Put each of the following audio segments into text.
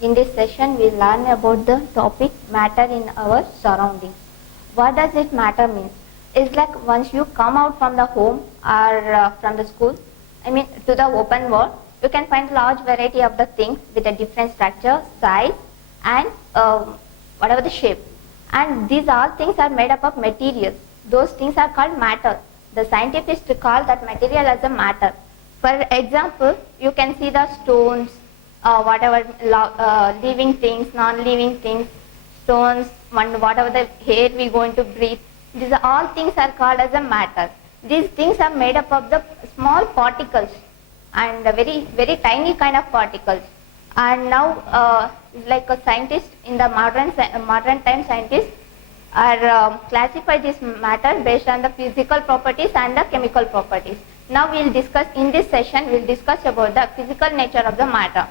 In this session, we learn about the topic matter in our surroundings. What does it matter mean? It's like once you come out from the home or from the school, to the open world, you can find large variety of the things with a different structure, size, and whatever the shape. And these all things are made up of materials. Those things are called matter. The scientists call that material as a matter. For example, you can see the stones, whatever living things, non-living things, stones, whatever the air we going to breathe. These are all things are called as a matter. These things are made up of the small particles and very very tiny kind of particles. And now, like a scientist in the modern time, scientists are classify this matter based on the physical properties and the chemical properties. Now we will discuss in this session. We will discuss about the physical nature of the matter.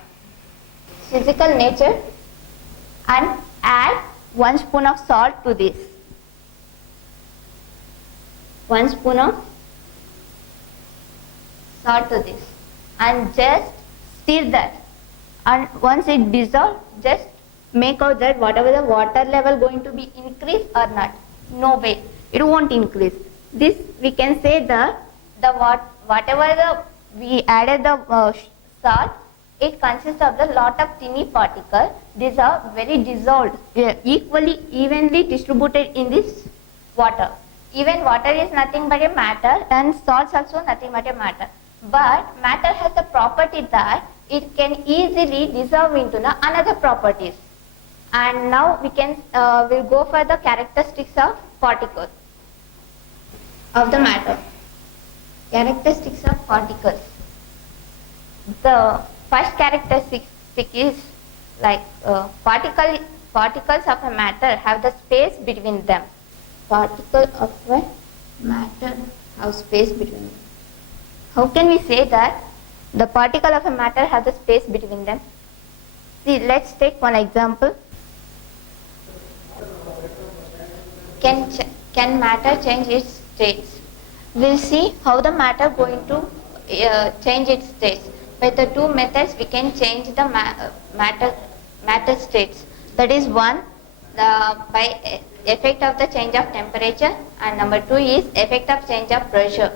Physical nature, and add 1 spoon of salt to this. 1 spoon of salt to this, and just stir that. And once it dissolves, just make out that whatever the water level going to be increased or not. No way, it won't increase. This we can say that whatever we added the salt, it consists of the lot of tiny particles. These are very dissolved, evenly distributed in this water. Even water is nothing but a matter, and salts also nothing but a matter. But matter has the property that it can easily dissolve into the another properties. And now we can we'll go for the characteristics of particles of the matter. Characteristics of particles. The first characteristic is like particles of a matter have the space between them. Particle of a matter have space between them. How can we say that the particle of a matter have the space between them? See, let's take one example. Can matter change its states? We'll see how the matter going to change its states. By the two methods, we can change the matter states. That is one, by effect of the change of temperature, and number two is effect of change of pressure.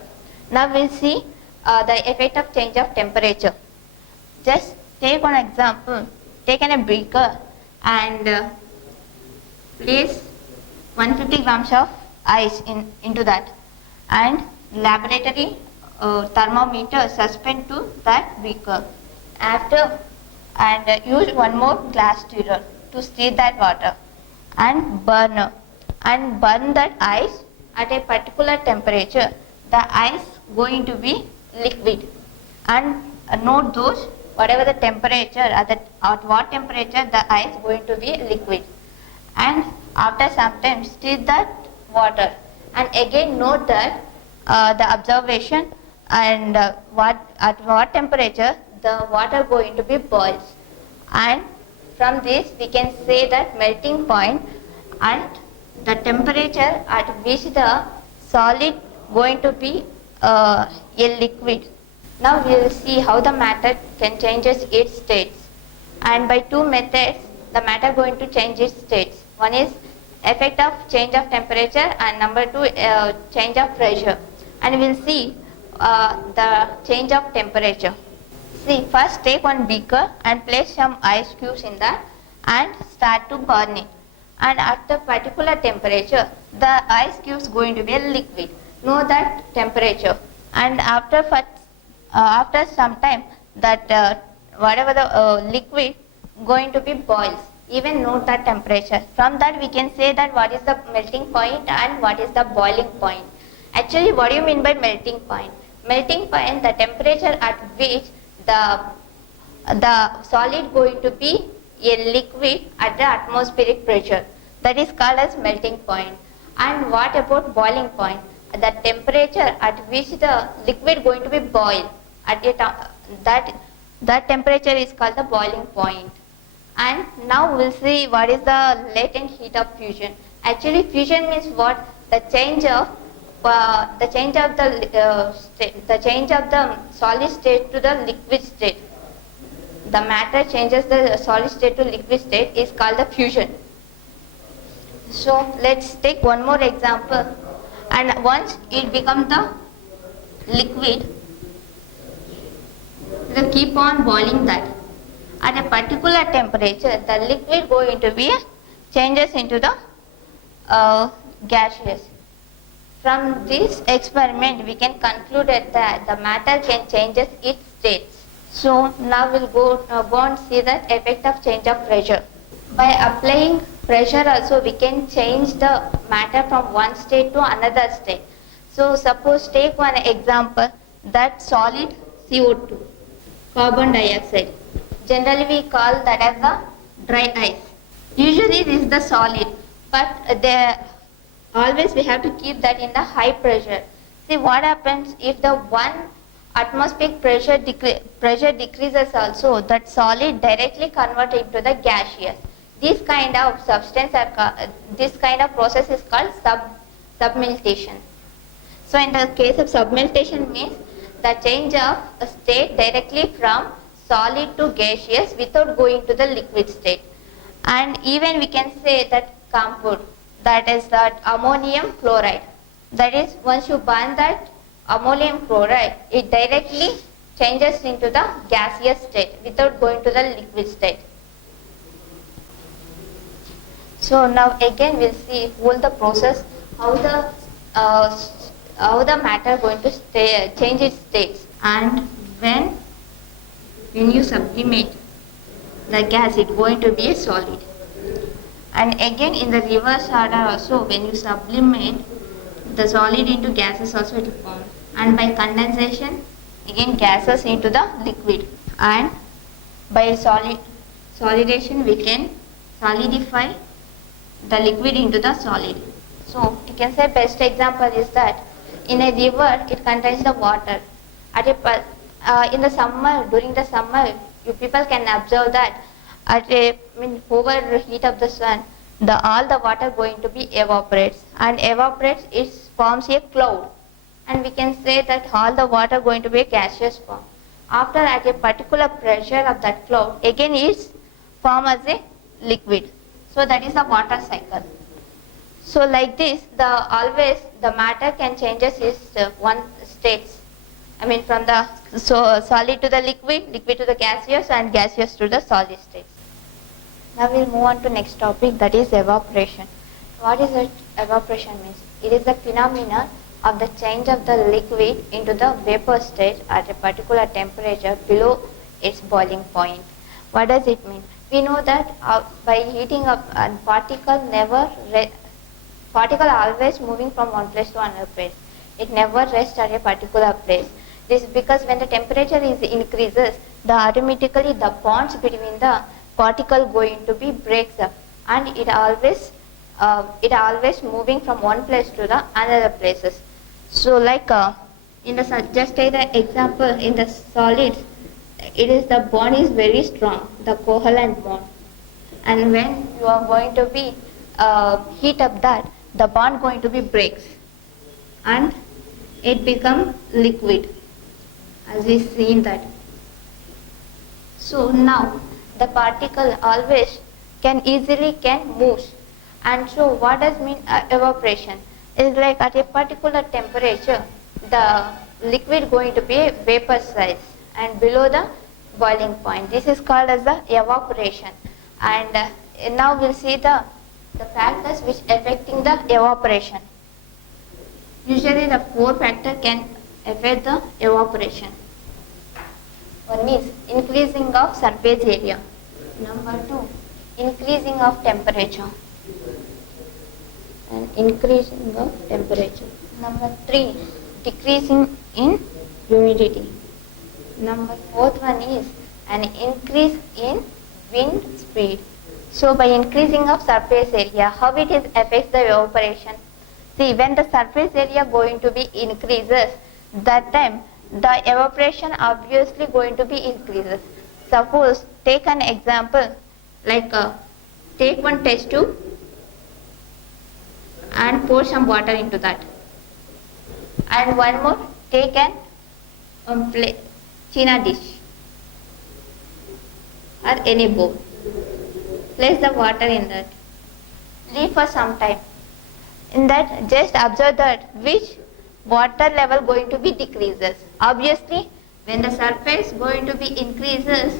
Now we'll see the effect of change of temperature. Just take one example. Take a beaker and place 150 grams of ice into that, and laboratory thermometer suspend to that beaker. And use one more glass stirrer to stir that water, and burn that ice at a particular temperature. The ice going to be liquid, and note those whatever the temperature at what temperature the ice going to be liquid. And after some time stir that water, and again note that the observation and at what temperature the water going to be boils. And from this we can say that melting point and the temperature at which the solid going to be a liquid. Now we will see how the matter can changes its states, and by two methods the matter going to change its states. One is effect of change of temperature, and number two change of pressure. And we will see the change of temperature. See, first take one beaker and place some ice cubes in that and start to burn it. And after particular temperature, the ice cubes going to be a liquid. Know that temperature. And after some time, that whatever the liquid going to be boils. Even note that temperature. From that we can say that what is the melting point and what is the boiling point. Actually, what do you mean by melting point? Melting point, the temperature at which the solid going to be a liquid at the atmospheric pressure. That is called as melting point. And what about boiling point? The temperature at which the liquid going to be boiled. At that temperature is called the boiling point. And now we'll see what is the latent heat of fusion. Actually, fusion means what? The change of the solid state to the liquid state. the matter changes the solid state to liquid state is called the fusion. So let's take one more example, and once it becomes the liquid, we keep on boiling that. At a particular temperature, the liquid going to be changes into the gaseous. From this experiment, we can conclude that the matter can changes its states. So now we'll go and see the effect of change of pressure. By applying pressure also, we can change the matter from one state to another state. So suppose take one example, that solid CO2, carbon dioxide. Generally we call that as the dry ice. Usually this is the solid, but always we have to keep that in the high pressure. See what happens if the one atmospheric pressure decreases also, that solid directly convert into the gaseous. This kind of substance this kind of process is called submeltation. So in the case of submeltation means the change of a state directly from solid to gaseous without going to the liquid state. And even we can say that compound, that is that ammonium chloride. That is, once you burn that ammonium chloride, it directly changes into the gaseous state without going to the liquid state. So now again we'll see whole the process, how the matter going to change its states. And when you sublimate the gas, it going to be a solid. And again in the reverse order also, when you sublimate the solid into gases also it will form. And by condensation, again gases into the liquid. And by solidation we can solidify the liquid into the solid. So you can say best example is that in a river it contains the water. In the summer, during the summer, you people can observe that over heat of the sun, all the water going to be evaporates, and evaporates, it forms a cloud, and we can say that all the water going to be a gaseous form. After at a particular pressure of that cloud, again it's form as a liquid. So that is the water cycle. So like this, always the matter can changes its one states. From the solid to the liquid, liquid to the gaseous, and gaseous to the solid states. Now we'll move on to next topic, that is evaporation. What is it? Evaporation means it is the phenomenon of the change of the liquid into the vapor state at a particular temperature below its boiling point. What does it mean? We know that by heating up, a particle always moving from one place to another place. It never rests at a particular place. This is because when the temperature increases, automatically the bonds between the particle going to be breaks up, and it always moving from one place to the another places. So like just take the example in the solids, the bond is very strong, the covalent bond, and when you are going to be heat up that, the bond going to be breaks and it become liquid, as we see in that. So now the particle always easily move. And so what does mean evaporation? Is like at a particular temperature, the liquid going to be vaporized and below the boiling point. This is called as the evaporation. And now we'll see the factors which affecting the evaporation. Usually the 4 factors can affect the evaporation. One is increasing of surface area. Number 2, increasing of temperature. And increasing of temperature. Number 3, decreasing in humidity. Number 4th one is an increase in wind speed. So by increasing of surface area, how it affects the evaporation? See, when the surface area going to be increases, that time the evaporation obviously going to be increases. Suppose take an example, like take one test tube and pour some water into that. And one more, take an china dish or any bowl. Place the water in that. Leave for some time. In that, just observe that which water level going to be decreases. Obviously, when the surface going to be increases,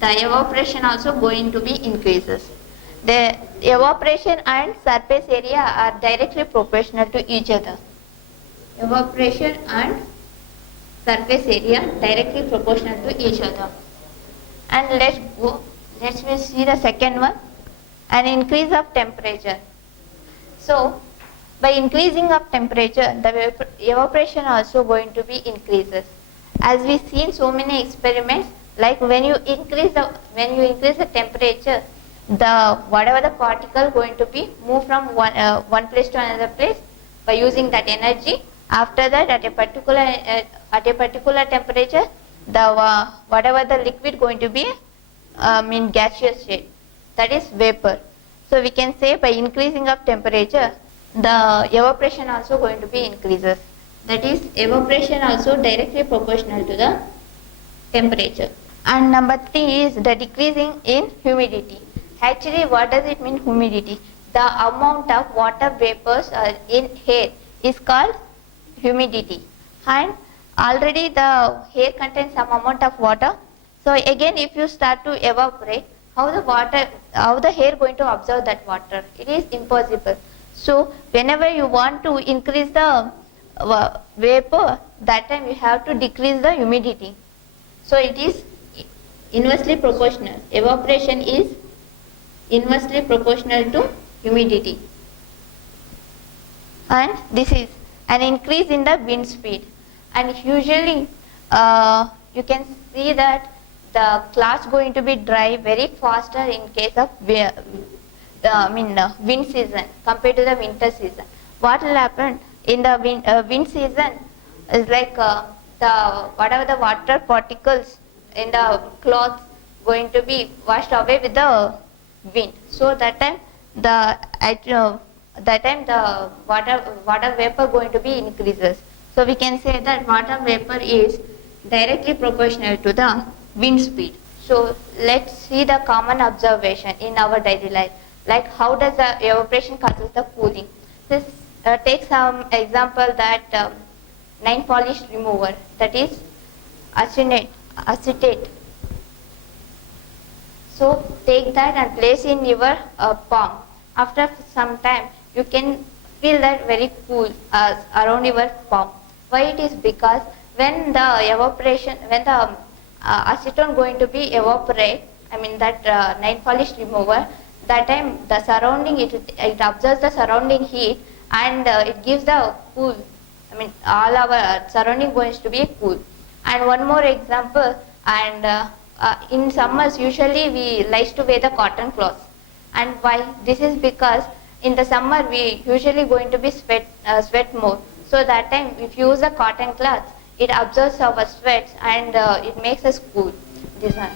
the evaporation also going to be increases. The evaporation and surface area are directly proportional to each other. Evaporation and surface area directly proportional to each other. And let's see the second one, an increase of temperature. So by increasing of temperature, the evaporation also going to be increases. As we seen so many experiments, like when you increase the temperature, the whatever the particle going to be move from one place to another place by using that energy. After that, at a particular temperature, the whatever the liquid going to be in gaseous state, that is vapor. So we can say by increasing of temperature, the evaporation also going to be increases. That is, evaporation also directly proportional to the temperature. And number 3 is the decreasing in humidity. Actually, what does it mean, humidity? The amount of water vapors in air is called humidity. And already the air contains some amount of water. So again, if you start to evaporate, how the air going to absorb that water? It is impossible. So whenever you want to increase the vapor, that time you have to decrease the humidity. So it is inversely proportional. Evaporation is inversely proportional to humidity. And this is an increase in the wind speed. And usually you can see that the clouds going to be dry very faster in case of wind season compared to the winter season. What will happen in the wind season is like whatever the water particles in the cloth going to be washed away with the wind. So that time the water vapor going to be increases. So we can say that water vapor is directly proportional to the wind speed. So let's see the common observation in our daily life. Like how does the evaporation causes the cooling? This take some example that nail polish remover, that is acetate. So take that and place in your palm. After some time, you can feel that very cool around your palm. Why it is? Because when the acetone going to be evaporate, that nail polish remover, that time the surrounding it absorbs the surrounding heat and it gives the cool. All our surrounding going to be cool. And one more example, and in summers usually we like to wear the cotton clothes. And why? This is because in the summer we usually going to be sweat more. So that time if you use the cotton cloth, it absorbs our sweats and it makes us cool. This one.